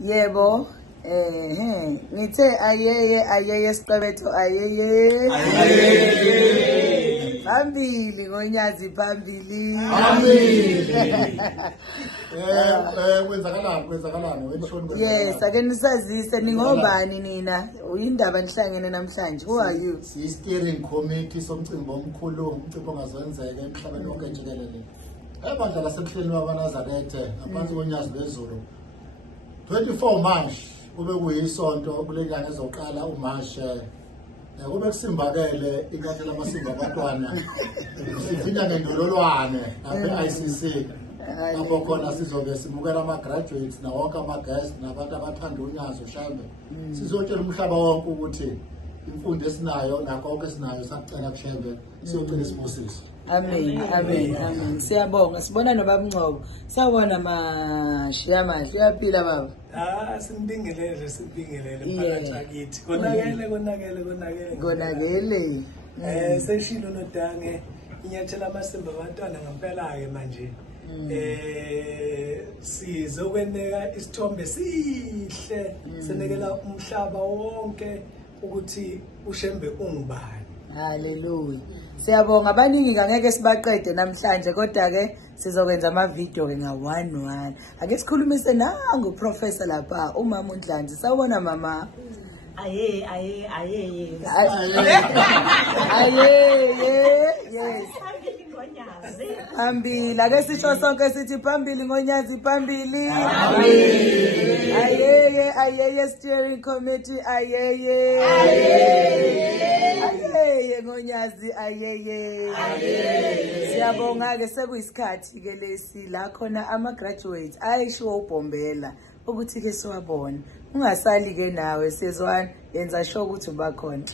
Yebo. Ngithe ayeye siqebetho ayeye. Phambili ngoNyazi phambili. Kwenzakalani wemshoni. Yes, ake nisazise ningobani nina? Uyindaba nihlangene namhlanje. Who are you? Si-steering committee somcimbi omkhulu, umcimbi ongazwenzeka emhlabeni wonke jikelele. Ebandla lasemhleni wabaNazarethe ngaphansi koNyazi lwezulu. 24 March kube kuyisonto kule nyanga ezoqala uMarch. Kube kusimbakele inkathela amasimba abantwana. Sivinja ngendololwane lapha ICC. Lapho khona sizobe simukela ama-graduates nawonke ama-guests nabantu abathanda uNyazi uShambe. Sizotshela umhlaba wonke ukuthi imfundo esinayo nakho konke esinayo sakucela kuShambe siyocela isibusiso. Amen. Siyabonga. Sibona nobabungcobo. Sawubona mashiya mahle. Uyaphila baba? Sibingelele phakathi akithi. Konakele. Seshilo nodange inyathela amasimba abantwana ngempela ke manje. Sizokweneka isithombe sihle senekela umhlaba wonke ukuthi uShembe ungubani. Hallelujah. Siyabonga abaningi ngeke sibaqede namhlanje kodwa ke sizokwenza ama video ke nga1 ake sikhulumise nangu professor lapha umama uNdlanzi. Sawubona mama. Aye. Yes. Phambili ake sisho sonke sithi phambili ngoNyazi phambili. Ayeye steering committee ayeye ngoNyazi ayeye. Siyabonga ke sekuyisikhathi ke lesi la khona ama graduates ayisho ubhombela ukuthi ke siwabona. Ungasali ke nawe sezwana yenza sure ukuthi uba khona.